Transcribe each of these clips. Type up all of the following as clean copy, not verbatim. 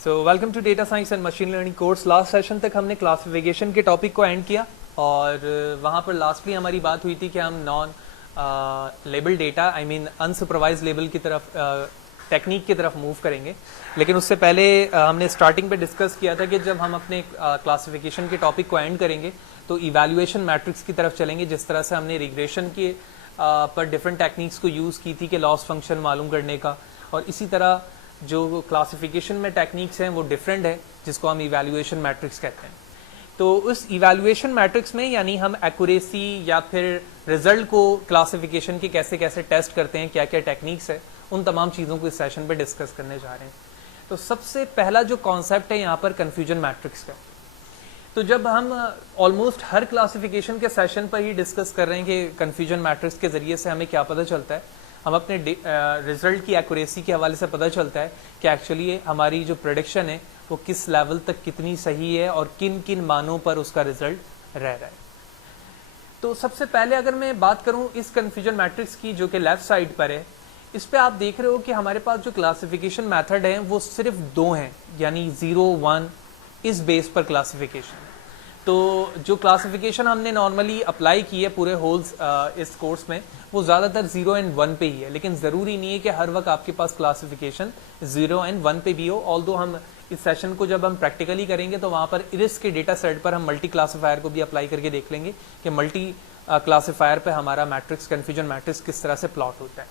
Welcome to data science and machine learning course. Last session तक हमने classification के topic को एंड किया और वहाँ पर लास्टली हमारी बात हुई थी कि हम non label data unsupervised label की तरफ टेक्निक की तरफ मूव करेंगे। लेकिन उससे पहले हमने स्टार्टिंग पे डिस्कस किया था कि जब हम अपने क्लासिफिकेशन के टॉपिक को एंड करेंगे तो इवैल्यूएशन मैट्रिक्स की तरफ चलेंगे। जिस तरह से हमने रिग्रेशन के पर डिफरेंट टेक्निक्स को यूज़ की थी कि लॉस फंक्शन मालूम करने का, और इसी तरह जो क्लासिफिकेशन में टेक्निक्स हैं वो डिफरेंट है जिसको हम इवैल्यूएशन मैट्रिक्स कहते हैं। तो उस इवैल्यूएशन मैट्रिक्स में यानी हम एक्यूरेसी या फिर रिजल्ट को क्लासिफिकेशन के कैसे कैसे टेस्ट करते हैं, क्या क्या टेक्निक्स है, उन तमाम चीज़ों को इस सेशन पे डिस्कस करने जा रहे हैं। तो सबसे पहला जो कॉन्सेप्ट है यहाँ पर कन्फ्यूजन मैट्रिक्स का। तो जब हम ऑलमोस्ट हर क्लासिफिकेशन के सेशन पर ही डिस्कस कर रहे हैं कि कन्फ्यूजन मैट्रिक्स के ज़रिए से हमें क्या पता चलता है, हम अपने रिजल्ट की एक्यूरेसी के हवाले से पता चलता है कि एक्चुअली हमारी जो प्रेडिक्शन है वो किस लेवल तक कितनी सही है और किन किन मानों पर उसका रिजल्ट रह रहा है। तो सबसे पहले अगर मैं बात करूं इस कन्फ्यूजन मैट्रिक्स की जो कि लेफ्ट साइड पर है, इस पे आप देख रहे हो कि हमारे पास जो क्लासिफिकेशन मेथड है वो सिर्फ दो हैं, यानी 0, 1 इस बेस पर क्लासिफिकेशन है। तो जो क्लासिफिकेशन हमने नॉर्मली अप्लाई की है पूरे होल्स इस कोर्स में वो ज़्यादातर 0 और 1 पे ही है, लेकिन ज़रूरी नहीं है कि हर वक्त आपके पास क्लासिफिकेशन 0 और 1 पे भी हो। ऑल्दो हम इस सेशन को जब हम प्रैक्टिकली करेंगे तो वहाँ पर इरिस के डेटा सेट पर हम मल्टी क्लासीफायर को भी अप्लाई करके देख लेंगे कि मल्टी क्लासीफायर पे हमारा मैट्रिक्स कन्फ्यूजन मैट्रिक्स किस तरह से प्लॉट होता है।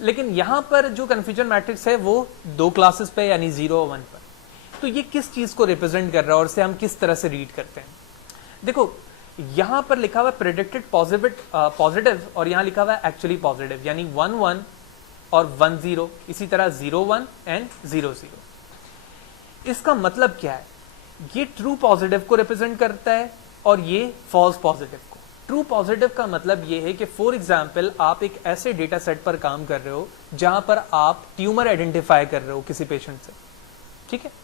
लेकिन यहाँ पर जो कन्फ्यूजन मैट्रिक्स है वो दो क्लासेस पे यानी 0 और 1 पर। तो ये किस चीज को रिप्रेजेंट कर रहा है और इसे हम किस तरह से रीड करते हैं। देखो यहां पर लिखा हुआ है प्रेडिक्टेड पॉजिटिव और यहां लिखा हुआ है एक्चुअली पॉजिटिव, यानी 1, 1 और 1, 0, इसी तरह 0, 1 एंड 0, 0। इसका मतलब क्या है, ये ट्रू पॉजिटिव को रिप्रेजेंट करता है और ये फॉल्स पॉजिटिव को। ट्रू पॉजिटिव का मतलब ये है कि फॉर एग्जाम्पल आप एक ऐसे डेटा सेट पर काम कर रहे हो जहां पर आप ट्यूमर आइडेंटिफाई कर रहे हो किसी पेशेंट से, ठीक है।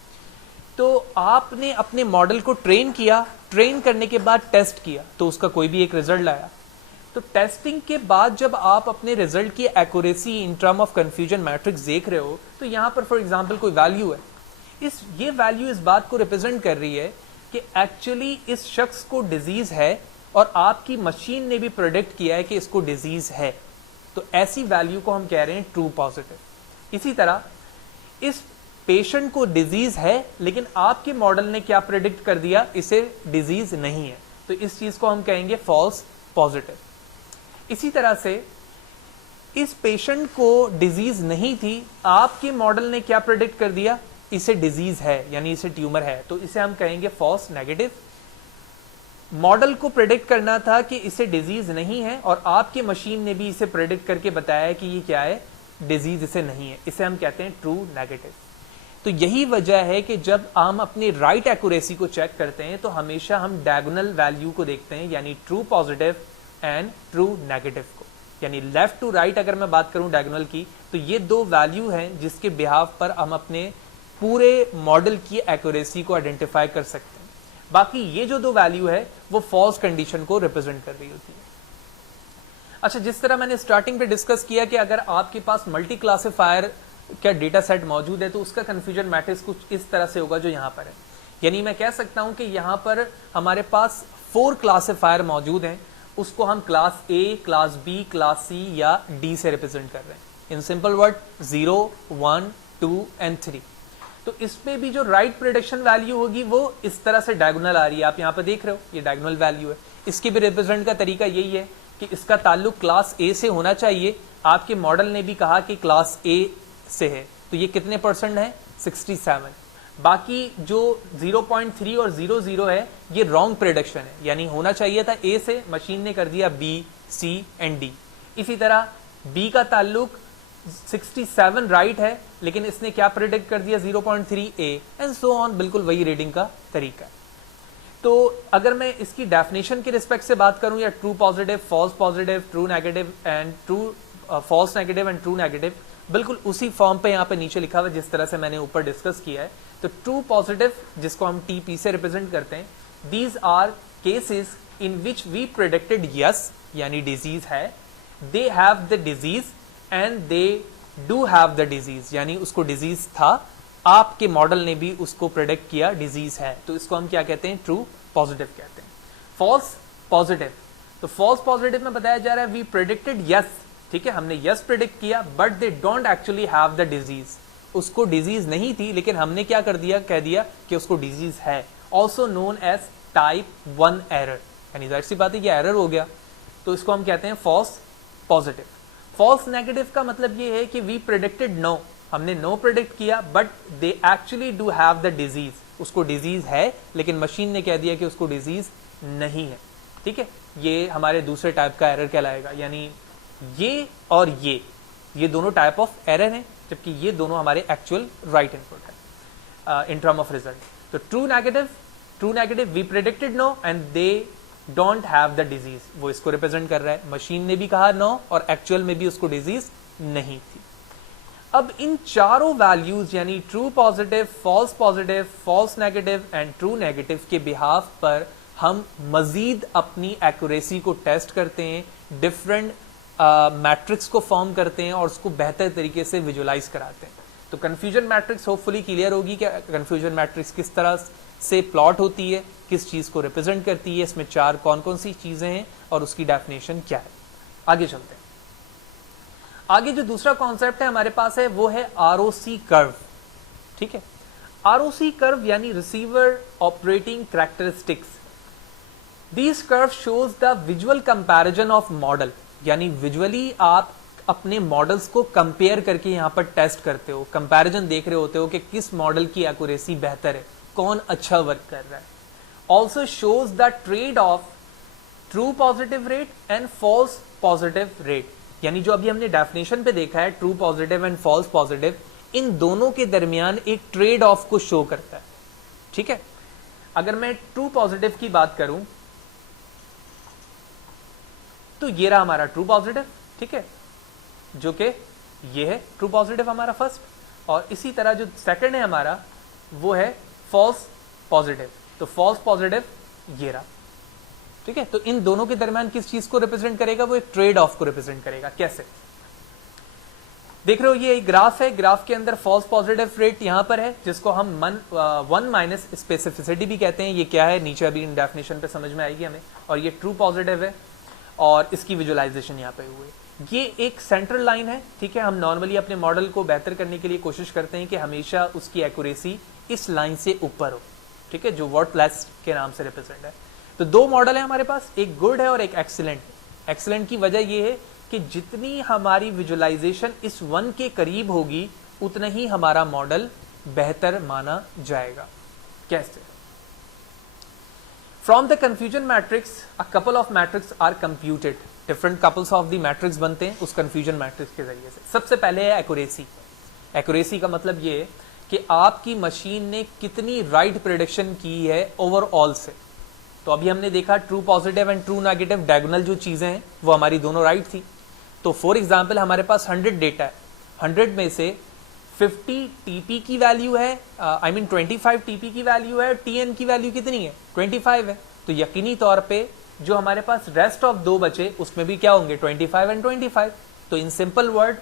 तो आपने अपने मॉडल को ट्रेन किया, ट्रेन करने के बाद टेस्ट किया तो उसका कोई भी एक रिजल्ट लाया। तो टेस्टिंग के बाद जब आप अपने रिजल्ट की accuracy in term of confusion matrix देख रहे हो तो यहां पर फॉर एग्जांपल कोई वैल्यू है, ये वैल्यू इस बात को रिप्रेजेंट कर रही है कि एक्चुअली इस शख्स को डिजीज है और आपकी मशीन ने भी प्रोडिक्ट किया है कि इसको डिजीज है। तो ऐसी वैल्यू को हम कह रहे हैं ट्रू पॉजिटिव। इसी तरह इस पेशेंट को डिजीज है लेकिन आपके मॉडल ने क्या प्रेडिक्ट कर दिया, इसे डिजीज नहीं है, तो इस चीज को हम कहेंगे फॉल्स पॉजिटिव। इसी तरह से इस पेशेंट को डिजीज नहीं थी, आपके मॉडल ने क्या प्रेडिक्ट कर दिया, इसे डिजीज है यानी इसे ट्यूमर है, तो इसे हम कहेंगे फॉल्स नेगेटिव। मॉडल को प्रेडिक्ट करना था कि इसे डिजीज नहीं है और आपके मशीन ने भी इसे प्रेडिक्ट करके बताया कि ये क्या है, डिजीज इसे नहीं है, इसे हम कहते हैं ट्रू नेगेटिव। तो यही वजह है कि जब हम अपनी राइट एक्यूरेसी को चेक करते हैं तो हमेशा हम डायगोनल वैल्यू को देखते हैं, यानी true positive and true negative को, यानी लेफ्ट टू राइट अगर मैं बात करूं डायगोनल की तो ये दो वैल्यू हैं जिसके बिहाफ पर हम अपने पूरे मॉडल की एक्यूरेसी को आइडेंटिफाई कर सकते हैं। बाकी ये जो दो वैल्यू है वो फॉल्स कंडीशन को रिप्रेजेंट कर रही होती है। अच्छा, जिस तरह मैंने स्टार्टिंग पे डिस्कस किया कि अगर आपके पास मल्टी क्लासीफायर क्या डेटा सेट मौजूद है तो उसका कन्फ्यूजन मैट्रिक्स कुछ इस तरह से होगा जो यहां पर है। यानी मैं कह सकता हूं कि यहां पर हमारे पास 4 क्लासीफायर मौजूद हैं, उसको हम class A, class B, class C या डी से रिप्रेजेंट कर रहे हैं। In simple word 0, 1, 2 and 3। तो इसमें भी जो राइट प्रेडिक्शन वैल्यू होगी वो इस तरह से डायगोनल आ रही है, आप यहां पर देख रहे हो ये डायगोनल वैल्यू है। इसकी भी रिप्रेजेंट का तरीका यही है कि इसका ताल्लुक क्लास ए से होना चाहिए, आपके मॉडल ने भी कहा कि क्लास ए से है, तो ये कितने परसेंट है, 67। बाकी जो 0.3 और 0, 0 है ये रॉन्ग प्रेडिक्शन है, यानी होना चाहिए था ए से, मशीन ने कर दिया बी, सी एंड डी। इसी तरह बी का ताल्लुक 67 राइट है लेकिन इसने क्या प्रेडिक्ट कर दिया, 0.3 ए एंड सो ऑन, बिल्कुल वही रीडिंग का तरीका है। तो अगर मैं इसकी डेफिनेशन के रिस्पेक्ट से बात करूं या true positive, false positive, true negative and true false negative and true negative, बिल्कुल उसी फॉर्म पे यहाँ पे नीचे लिखा हुआ है जिस तरह से मैंने ऊपर डिस्कस किया है। तो ट्रू पॉजिटिव जिसको हम टीपी से रिप्रेजेंट करते हैं, these are cases in which we predicted yes यानी डिजीज है, they have the disease and they do have the disease यानी उसको डिजीज था आपके मॉडल ने भी उसको प्रेडिक्ट किया डिजीज है, तो इसको हम क्या कहते हैं, ट्रू पॉजिटिव कहते हैं। फॉल्स पॉजिटिव, तो फॉल्स पॉजिटिव में बताया जा रहा है वी प्रेडिक्टेड यस, ठीक है, हमने यस प्रेडिक्ट किया but they don't actually have the disease, उसको डिजीज नहीं थी लेकिन हमने क्या कर दिया, कह दिया कि उसको डिजीज है। Also known as type 1 error, यानी जाहिर सी बात है कि एरर हो गया, तो इसको हम कहते हैं फॉल्स पॉजिटिव। फॉल्स नेगेटिव का मतलब ये है कि वी प्रेडिक्टेड नो, हमने नो प्रेडिक्ट किया but they actually do have the disease, उसको डिजीज है लेकिन मशीन ने कह दिया कि उसको डिजीज नहीं है, ठीक है। ये हमारे दूसरे टाइप का एरर कहलाएगा, यानी ये और ये दोनों टाइप ऑफ एरर हैं, जबकि ये दोनों हमारे एक्चुअल राइट इनपुट है इन टर्म ऑफ रिजल्ट। तो true negative we predicted no and they don't have the disease, वो इसको रिप्रेजेंट कर रहा है, मशीन ने भी कहा नो और एक्चुअल में भी उसको डिजीज नहीं थी। अब इन चारों वैल्यूज यानी true positive, false negative and true negative के बिहाफ पर हम मजीद अपनी एक्यूरेसी को टेस्ट करते हैं, डिफरेंट मैट्रिक्स को फॉर्म करते हैं और उसको बेहतर तरीके से विजुलाइज कराते हैं। तो कंफ्यूजन मैट्रिक्स होपफुली क्लियर होगी कि कंफ्यूजन मैट्रिक्स किस तरह से प्लॉट होती है, किस चीज को रिप्रेजेंट करती है, इसमें चार कौन कौन सी चीजें हैं और उसकी डेफिनेशन क्या है। आगे चलते हैं। आगे जो दूसरा कॉन्सेप्ट है हमारे पास है वो है आरओसी कर्व, ठीक है। आरओसी कर्व यानी receiver operating characteristics. This curve shows the visual comparison of model, यानी विजुअली आप अपने मॉडल्स को कंपेयर करके यहां पर टेस्ट करते हो, कंपैरिजन देख रहे होते हो कि किस मॉडल की एक्यूरेसी बेहतर है, कौन अच्छा वर्क कर रहा है। Also shows the trade off true positive rate and false positive rate, यानी जो अभी हमने डेफिनेशन पे देखा है true positive and false positive, इन दोनों के दरमियान एक ट्रेड ऑफ को शो करता है, ठीक है। अगर मैं ट्रू पॉजिटिव की बात करूं तो ये रहा हमारा ट्रू पॉजिटिव, ठीक है, जो कि ये है ट्रू पॉजिटिव हमारा फर्स्ट, और इसी तरह जो सेकंड है हमारा वो है फॉल्स पॉजिटिव, तो फॉल्स पॉजिटिव ये रहा, ठीक है। तो इन दोनों के दरमियान किस चीज को रिप्रेजेंट करेगा, वो एक ट्रेड ऑफ को रिप्रेजेंट करेगा। कैसे देख रहे हो, ये एक ग्राफ है, ग्राफ के अंदर फॉल्स पॉजिटिव रेट यहां पर है जिसको हम 1 माइनस स्पेसिफिसिटी भी कहते हैं। ये क्या है नीचे अभी इन डेफिनेशन पे समझ में आएगी हमें। और ये ट्रू पॉजिटिव है और इसकी विजुअलाइजेशन यहाँ पे हुई। ये एक सेंट्रल लाइन है, ठीक है। हम नॉर्मली अपने मॉडल को बेहतर करने के लिए कोशिश करते हैं कि हमेशा उसकी एक्यूरेसी इस लाइन से ऊपर हो, ठीक है, जो वर्ड प्लस के नाम से रिप्रेजेंट है। तो दो मॉडल है हमारे पास, एक गुड है और एक एक्सीलेंट। एक्सीलेंट की वजह यह है कि जितनी हमारी विजुअलाइजेशन इस 1 के करीब होगी उतना ही हमारा मॉडल बेहतर माना जाएगा। कैसे? From the confusion matrix, a couple of matrices are computed. Different couples of the matrix बनते हैं उस confusion matrix के जरिए से। सबसे पहले है accuracy. Accuracy का मतलब ये है कि आपकी मशीन ने कितनी right prediction की है overall से। तो अभी हमने देखा true positive and true negative diagonal जो चीजें हैं वो हमारी दोनों right थी। तो for example हमारे पास 100 डेटा है, 100 में से 50 टीपी की वैल्यू है, आई मीन 25 टीपी की वैल्यू है, टीएन की वैल्यू कितनी है, 25 है। तो यकीनी तौर पे जो हमारे पास रेस्ट ऑफ दो बचे उसमें भी क्या होंगे, 25 एंड 25। तो इन सिंपल वर्ड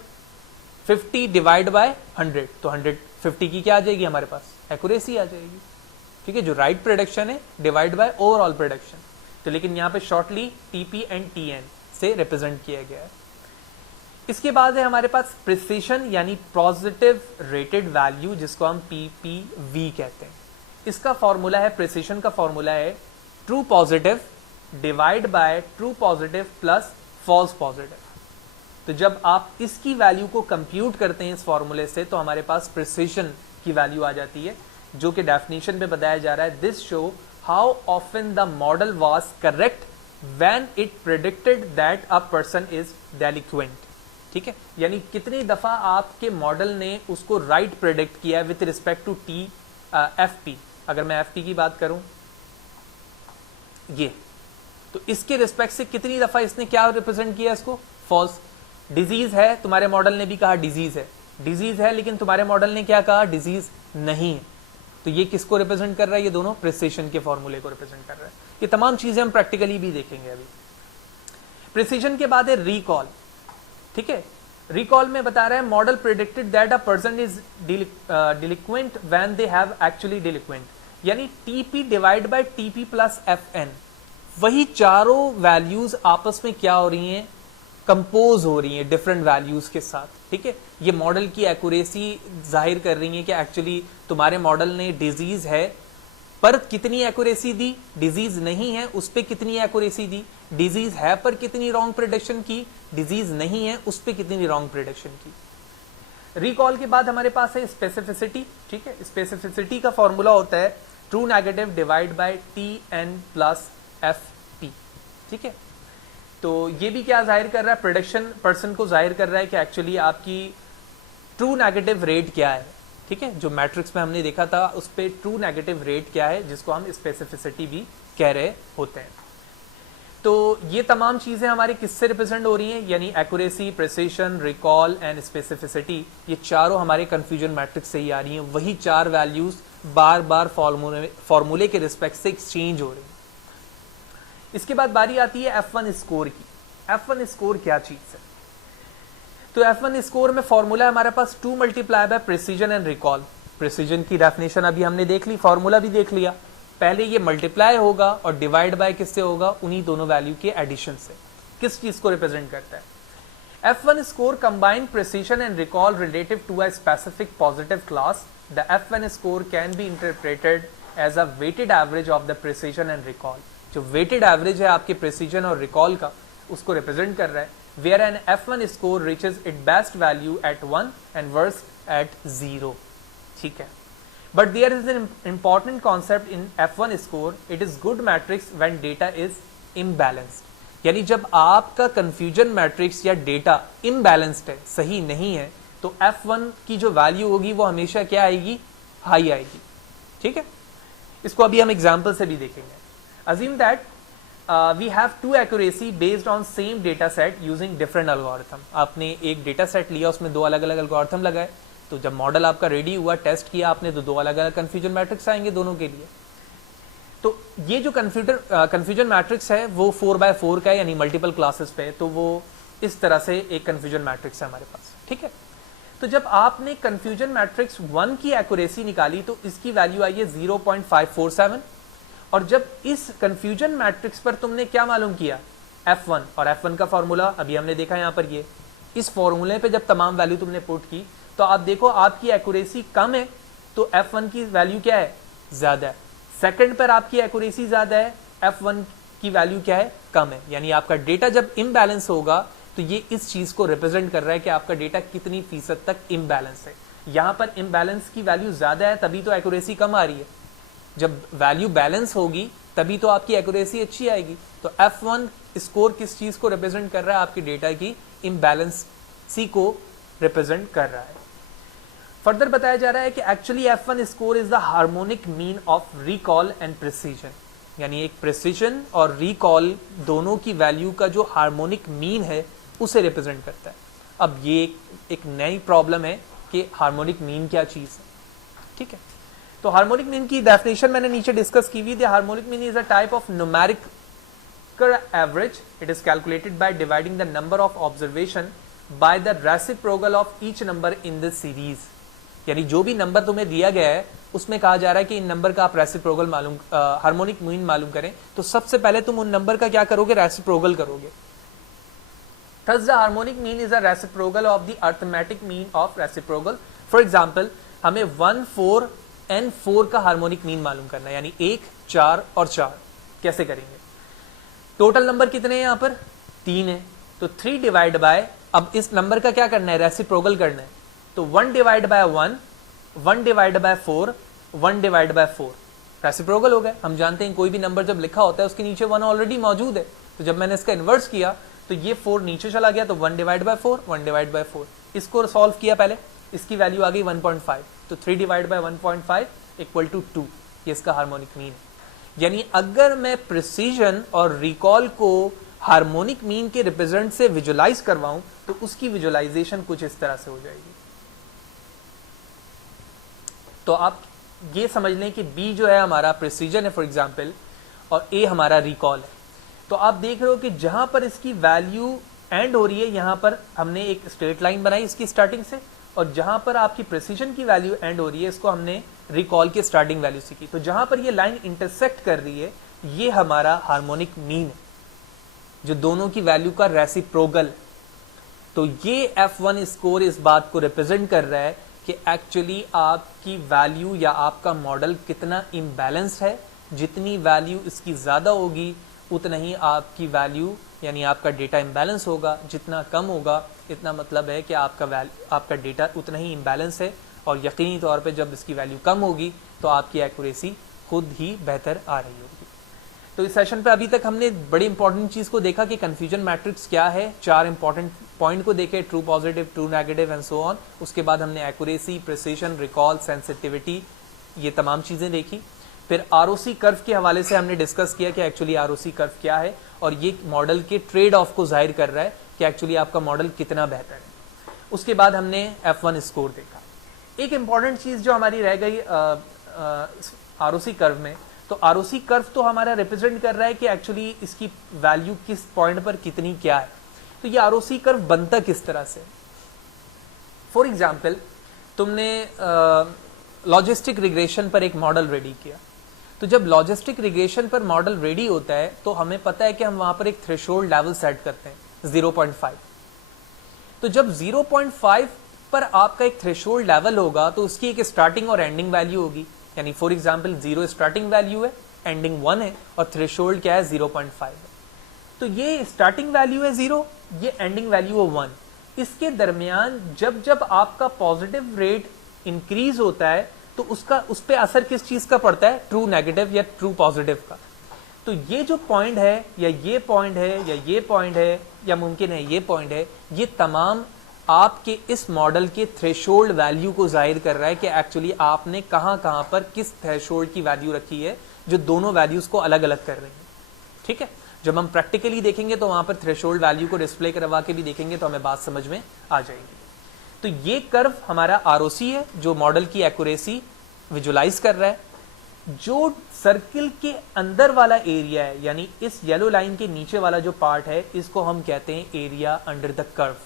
50 डिवाइड बाय 100, तो 150 की क्या आ जाएगी हमारे पास, एक्यूरेसी आ जाएगी, ठीक है, जो राइट प्रेडिक्शन है डिवाइड बाय ओवरऑल प्रेडिक्शन। तो लेकिन यहाँ पे शॉर्टली टीपी एंड टीएन से रिप्रेजेंट किया गया है। इसके बाद है हमारे पास प्रिसिशन यानी पॉजिटिव रेटेड वैल्यू, जिसको हम पीपीवी कहते हैं। इसका फॉर्मूला है, प्रिसिशन का फॉर्मूला है true positive divide by true positive plus false positive. तो जब आप इसकी वैल्यू को कंप्यूट करते हैं इस फॉर्मूले से तो हमारे पास प्रिसिशन की वैल्यू आ जाती है, जो कि डेफिनेशन में बताया जा रहा है this show how often the model was correct when it predicted that a person is delinquent, ठीक है, यानी कितनी दफा आपके मॉडल ने उसको राइट प्रेडिक्ट किया with respect to T F P. अगर मैं एफ पी की बात करूं ये, तो इसके रिस्पेक्ट से कितनी दफा इसने क्या रिप्रेजेंट किया, इसको फॉल्स। डिजीज है, तुम्हारे मॉडल ने भी कहा डिजीज है, डिजीज है, लेकिन तुम्हारे मॉडल ने क्या कहा, डिजीज नहीं है। तो ये किसको रिप्रेजेंट कर रहा है, ये दोनों प्रिसिशन के फॉर्मूले को रिप्रेजेंट कर रहा है। ये तमाम चीजें हम प्रैक्टिकली भी देखेंगे अभी। प्रिसिशन के बाद है रिकॉल, ठीक है। रिकॉल में बता रहा है model predicted that a person is delinquent when they have actually delinquent, यानी TP divide by TP plus F N, वही चारों वैल्यूज आपस में क्या हो रही हैं, कंपोज हो रही हैं डिफरेंट वैल्यूज के साथ, ठीक है। ये मॉडल की एक्यूरेसी जाहिर कर रही है कि एक्चुअली तुम्हारे मॉडल ने डिजीज है पर कितनी एक्यूरेसी दी, डिजीज नहीं है उस पर कितनी एक्यूरेसी दी, डिजीज है पर कितनी रॉन्ग प्रेडिक्शन की, डिजीज नहीं है उस पर कितनी रॉन्ग प्रेडिक्शन की। रिकॉल के बाद हमारे पास है स्पेसिफिसिटी, ठीक है। स्पेसिफिसिटी का फॉर्मूला होता है true negative divide by T N plus F P, ठीक है। तो ये भी क्या जाहिर कर रहा है, प्रेडिक्शन पर्सन को जाहिर कर रहा है कि एक्चुअली आपकी ट्रू नेगेटिव रेट क्या है, ठीक है। जो मैट्रिक्स में हमने देखा था उस पर ट्रू नेगेटिव रेट क्या है, जिसको हम स्पेसिफिसिटी भी कह रहे होते हैं। तो ये तमाम चीजें हमारे किससे रिप्रेजेंट हो रही हैं, यानी accuracy, precision, recall and specificity, ये चारों हमारे कंफ्यूजन मैट्रिक्स से ही आ रही हैं। वही चार वैल्यूज बार बार फॉर्मूले के रिस्पेक्ट से एक्सचेंज हो रही हैं। इसके बाद बारी आती है F1 स्कोर की। F1 स्कोर क्या चीज है, तो F1 स्कोर में फॉर्मूला हमारे पास 2 multiply by precision and recall. Precision की डेफिनेशन अभी हमने देख ली, फॉर्मूला भी देख लिया। पहले ये मल्टीप्लाई होगा और डिवाइड बाय किससे होगा, उन्हीं दोनों वैल्यू के एडिशन से। किस चीज को रिप्रेजेंट करता है, F1 score combine precision and recall relative to a specific positive class. The F1 score can be interpreted as a weighted average of the precision and recall. जो वेटेड एवरेज है आपके precision और recall का, उसको represent कर रहा है। Where an F1 score reaches it best value at 1 and worst at 0, ठीक है। But there is an important concept in F1 score, it is good matrix when data is imbalanced. यानी जब आपका कंफ्यूजन मैट्रिक्स या data imbalanced है, सही नहीं है, तो F1 की जो वैल्यू होगी वो हमेशा क्या आएगी, हाई आएगी, ठीक है। इसको अभी हम एग्जाम्पल से भी देखेंगे। Assume that we have two accuracy based on same data set using different algorithm। आपने एक डेटा सेट लिया, उसमें दो अलग अलग एल्गोरिथम लगाए, तो जब मॉडल आपका रेडी हुआ, टेस्ट किया आपने, तो दो अलग अलग कंफ्यूजन मैट्रिक्स आएंगे दोनों के लिए। तो ये जो कंफ्यूजन मैट्रिक्स है वो 4x4 का है, यानी मल्टीपल क्लासेस पे, तो वो इस तरह से एक कंफ्यूजन मैट्रिक्स है हमारे पास, ठीक है। तो जब आपने कंफ्यूजन मैट्रिक्स 1 की एक्यूरेसी निकाली तो इसकी वैल्यू आई है 0.547, और जब इस कंफ्यूजन मैट्रिक्स पर तुमने क्या मालूम किया, F1, और F1 का फॉर्मूला अभी हमने देखा यहाँ पर, ये इस फॉर्मूले पे जब तमाम वैल्यू तुमने पुट की तो आप देखो आपकी एक्यूरेसी कम है तो F1 की वैल्यू क्या है, ज्यादा है। सेकंड पर आपकी एक्यूरेसी ज्यादा है, F1 की वैल्यू क्या है, कम है। यानी आपका डेटा जब इम्बैलेंस होगा तो ये इस चीज को रिप्रेजेंट कर रहा है कि आपका डेटा कितनी फीसद तक इम्बैलेंस है। यहां पर इम्बैलेंस की वैल्यू ज्यादा है तभी तो एक्यूरेसी कम आ रही है, जब वैल्यू बैलेंस होगी तभी तो आपकी एक्यूरेसी अच्छी आएगी। तो F1 स्कोर किस चीज को रिप्रेजेंट कर रहा है, आपकी डेटा की इम्बैलेंसी को रिप्रेजेंट कर रहा है। फर्दर बताया जा रहा है कि actually F1 score is the harmonic mean of recall and precision, यानी एक प्रिसीजन और रिकॉल दोनों की वैल्यू का जो हार्मोनिक मीन है उसे रिप्रेजेंट करता है। अब ये एक नई प्रॉब्लम है कि हार्मोनिक मीन क्या चीज है, ठीक है। तो हार्मोनिक मीन की डेफिनेशन मैंने नीचे डिस्कस की हुई थी। Harmonic mean is a type of numerical average, it is calculated by dividing the number of observation by the reciprocal of each number in the series. यानी जो भी नंबर तुम्हें दिया गया है उसमें कहा जा रहा है कि इन नंबर का आप रेसिप्रोकल मालूम, हार्मोनिक मीन मालूम करें, तो सबसे पहले तुम उन नंबर का क्या करोगे, रेसिप्रोकल करोगे। Thus the harmonic mean is a reciprocal of the arithmetic mean of reciprocal। For example, हमें 1, 4 and 4 का हार्मोनिक मीन मालूम करना है, यानी 1, 4 और 4। कैसे करेंगे, टोटल नंबर कितने हैं यहाँ पर, 3 है, तो 3 डिवाइड बाय, अब इस नंबर का क्या करना है, रेसिप्रोकल करना है। तो 1 divide by 1, 1 divide by 4, 1 divide by 4, reciprocal हो गए। हम जानते हैं कोई भी नंबर जब लिखा होता है उसके नीचे 1 ऑलरेडी मौजूद है, तो जब मैंने इसका इन्वर्स किया तो ये 4 नीचे चला गया, तो 1 डिवाइड बाय 4, 1 डिवाइड बाय 4। इसको सॉल्व किया पहले, इसकी वैल्यू आ गई 1.5, तो 3 डिवाइड बाय 1.5 इक्वल टू 2, ये इसका हार्मोनिक मीन है। यानी अगर मैं प्रिसीजन और रिकॉल को हार्मोनिक मीन के रिप्रेजेंट से विजुलाइज करवाऊं तो उसकी विजुलाइजेशन कुछ इस तरह से हो जाएगी। तो आप ये समझ लें कि बी जो है हमारा प्रिसीजन है फॉर एग्जाम्पल, और ए हमारा रिकॉल है। तो आप देख रहे हो कि जहां पर इसकी वैल्यू एंड हो रही है, यहाँ पर हमने एक स्ट्रेट लाइन बनाई इसकी स्टार्टिंग से, और जहां पर आपकी प्रिसीजन की वैल्यू एंड हो रही है इसको हमने रिकॉल के स्टार्टिंग वैल्यू से की। तो जहां पर ये लाइन इंटरसेक्ट कर रही है ये हमारा हार्मोनिक मीन है, जो दोनों की वैल्यू का रेसिप्रोकल। तो ये F1 स्कोर इस बात को रिप्रेजेंट कर रहा है कि एक्चुअली आपकी वैल्यू या आपका मॉडल कितना इम्बैलेंस्ड है। जितनी वैल्यू इसकी ज्यादा होगी उतना ही आपकी वैल्यू यानी आपका डेटा इम्बैलेंस होगा, जितना कम होगा इतना मतलब है कि आपका डेटा उतना ही इम्बैलेंस है, और यकीनी तौर पे जब इसकी वैल्यू कम होगी तो आपकी एक्यूरेसी खुद ही बेहतर आ रही होगी। तो इस सेशन पे अभी तक हमने बड़ी इंपॉर्टेंट चीज को देखा कि कंफ्यूजन मैट्रिक्स क्या है, 4 इंपॉर्टेंट पॉइंट को देखे, true positive, true negative and so on. उसके बाद हमने एक्यूरेसी, प्रिसिशन, रिकॉल, सेंसिटिविटी, ये तमाम चीजें देखी। फिर आरओसी कर्व के हवाले से हमने डिस्कस किया कि एक्चुअली आरओसी कर्व क्या है, और ये मॉडल के ट्रेड ऑफ को जाहिर कर रहा है कि एक्चुअली आपका मॉडल कितना बेहतर है। उसके बाद हमने F1 स्कोर देखा। एक इंपॉर्टेंट चीज जो हमारी रह गई आरओसी कर्व में, तो आरओसी कर्व तो हमारा रिप्रेजेंट कर रहा है कि एक्चुअली इसकी वैल्यू किस पॉइंट पर कितनी क्या है। तो ये आरओसी कर्व बनता किस तरह से? फॉर एग्जाम्पल, तुमने लॉजिस्टिक रिग्रेशन पर एक मॉडल रेडी किया। तो जब लॉजिस्टिक रिग्रेशन पर मॉडल रेडी होता है तो हमें पता है कि हम वहां पर एक थ्रेशोल्ड लेवल सेट करते हैं 0.5। तो जब 0.5 पर आपका एक थ्रेशोल्ड लेवल होगा तो उसकी एक स्टार्टिंग और एंडिंग वैल्यू होगी। यानी फॉर एग्जांपल 0 स्टार्टिंग वैल्यू है, एंडिंग 1 है, और थ्रेशोल्ड क्या है 0.5 है। तो ये स्टार्टिंग वैल्यू है 0, ये एंडिंग वैल्यू है 1। इसके दरमियान जब जब आपका पॉजिटिव रेट इंक्रीज होता है तो उस पे असर किस चीज का पड़ता है? ट्रू नेगेटिव या ट्रू पॉजिटिव का। तो ये जो पॉइंट है या ये पॉइंट है या ये पॉइंट है या मुमकिन है ये पॉइंट है, ये तमाम आपके इस मॉडल के थ्रेशोल्ड वैल्यू को जाहिर कर रहा है कि एक्चुअली आपने कहां कहां पर किस थ्रेशोल्ड की वैल्यू रखी है, जो दोनों वैल्यूज को अलग अलग कर रही है। ठीक है, जब हम प्रैक्टिकली देखेंगे तो वहां पर थ्रेशोल्ड वैल्यू को डिस्प्ले करवा के भी देखेंगे तो हमें बात समझ में आ जाएगी। तो ये कर्व हमारा आरओसी है जो मॉडल की एक्यूरेसी विजुलाइज कर रहा है। जो सर्किल के अंदर वाला एरिया है, यानी इस येलो लाइन के नीचे वाला जो पार्ट है, इसको हम कहते हैं area under the curve.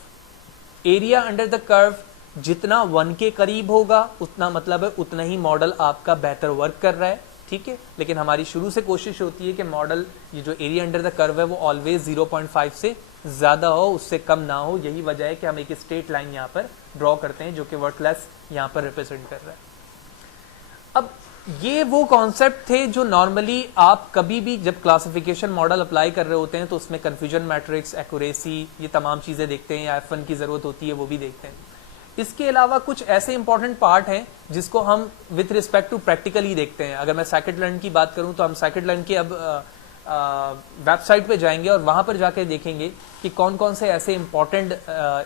Area under the curve जितना 1 के करीब होगा उतना मतलब है उतना ही मॉडल आपका बेहतर वर्क कर रहा है। ठीक है, लेकिन हमारी शुरू से कोशिश होती है कि मॉडल ये जो एरिया अंडर द कर्व है वो ऑलवेज 0.5 से ज्यादा हो, उससे कम ना हो। यही वजह है कि हम एक स्ट्रेट लाइन यहाँ पर ड्रॉ करते हैं जो कि वर्कलेस यहाँ पर रिप्रेजेंट कर रहा है। अब ये वो कॉन्सेप्ट थे जो नॉर्मली आप कभी भी जब क्लासिफिकेशन मॉडल अप्लाई कर रहे होते हैं तो उसमें कंफ्यूजन मैट्रिक्स, एक्यूरेसी, ये तमाम चीजें देखते हैं, या F1 की जरूरत होती है वो भी देखते हैं। इसके अलावा कुछ ऐसे इंपॉर्टेंट पार्ट हैं जिसको हम विथ रिस्पेक्ट टू प्रैक्टिकली देखते हैं। अगर मैं साइकिट लर्न की बात करूं तो हम साइकिट लर्न की अब वेबसाइट पे जाएंगे और वहां पर जाकर देखेंगे कि कौन कौन से ऐसे इंपॉर्टेंट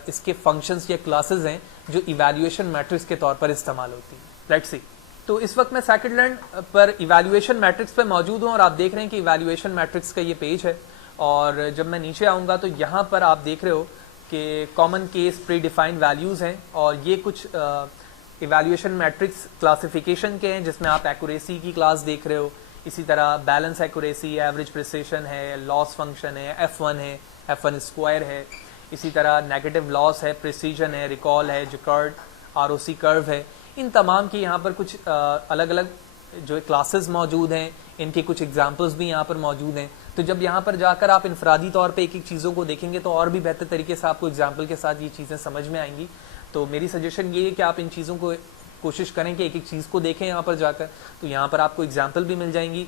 इसके फंक्शंस या क्लासेस हैं जो इवैल्यूएशन मैट्रिक्स के तौर पर इस्तेमाल होती है। Let's see. तो इस वक्त मैं साइकिट लर्न पर इवैल्यूएशन मैट्रिक्स पे मौजूद हूं और आप देख रहे हैं कि इवैल्यूएशन मैट्रिक्स का ये पेज है। और जब मैं नीचे आऊंगा तो यहाँ पर आप देख रहे हो कि common case pre defined values हैं, और ये कुछ इवैल्यूएशन मैट्रिक्स क्लासिफिकेशन के हैं जिसमें आप एक्यूरेसी की क्लास देख रहे हो। इसी तरह बैलेंस एक्यूरेसी, एवरेज प्रिसिशन है, लॉस फंक्शन है, F1 है, F1 स्क्वायर है। इसी तरह नेगेटिव लॉस है, प्रिसीजन है, रिकॉल है, जकर्ड, आरओसी कर्व है। इन तमाम की यहाँ पर कुछ अलग अलग जो क्लासेस मौजूद हैं, इनके कुछ एग्जांपल्स भी यहाँ पर मौजूद हैं। तो जब यहाँ पर जाकर आप इनफरादी तौर पे एक एक चीज़ों को देखेंगे तो और भी बेहतर तरीके से आपको एग्जाम्पल के साथ ये चीज़ें समझ में आएंगी। तो मेरी सजेशन ये है कि आप इन चीज़ों को कोशिश करें कि एक एक चीज़ को देखें यहाँ पर जाकर, तो यहाँ पर आपको एग्जाम्पल भी मिल जाएंगी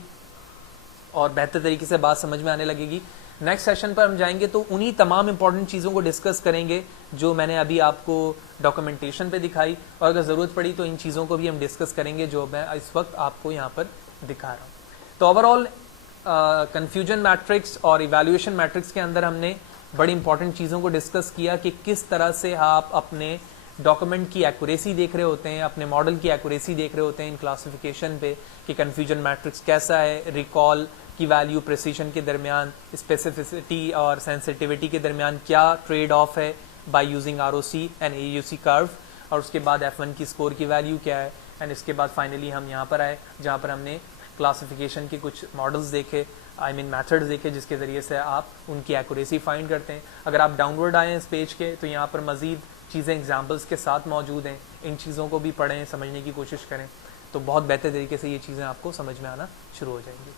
और बेहतर तरीके से बात समझ में आने लगेगी। नेक्स्ट सेशन पर हम जाएंगे तो उन्हीं तमाम इंपॉर्टेंट चीज़ों को डिस्कस करेंगे जो मैंने अभी आपको डॉक्यूमेंटेशन पे दिखाई, और अगर ज़रूरत पड़ी तो इन चीज़ों को भी हम डिस्कस करेंगे जो मैं इस वक्त आपको यहाँ पर दिखा रहा हूँ। तो ओवरऑल कन्फ्यूजन मैट्रिक्स और इवैल्यूएशन मैट्रिक्स के अंदर हमने बड़ी इंपॉर्टेंट चीज़ों को डिस्कस किया कि किस तरह से आप अपने डॉक्यूमेंट की एक्यूरेसी देख रहे होते हैं, अपने मॉडल की एक्यूरेसी देख रहे होते हैं इन क्लासिफिकेशन पे कि कन्फ्यूजन मैट्रिक्स कैसा है, रिकॉल की वैल्यू प्रिसीजन के दरमियान, स्पेसिफिसिटी और सेंसिटिविटी के दरमियान क्या ट्रेड ऑफ है by using ROC and AUC curve, और उसके बाद F1 की स्कोर की वैल्यू क्या है। एंड इसके बाद फाइनली हम यहाँ पर आए जहाँ पर हमने क्लासिफिकेशन के कुछ मॉडल्स देखे, आई मीन मेथड्स देखे, जिसके ज़रिए से आप उनकी एक्यूरेसी फाइंड करते हैं। अगर आप डाउनवर्ड आए हैं इस पेज के तो यहाँ पर मज़ीद चीज़ें एग्जाम्पल्स के साथ मौजूद हैं, इन चीज़ों को भी पढ़ें, समझने की कोशिश करें, तो बहुत बेहतर तरीके से ये चीज़ें आपको समझ में आना शुरू हो जाएंगी।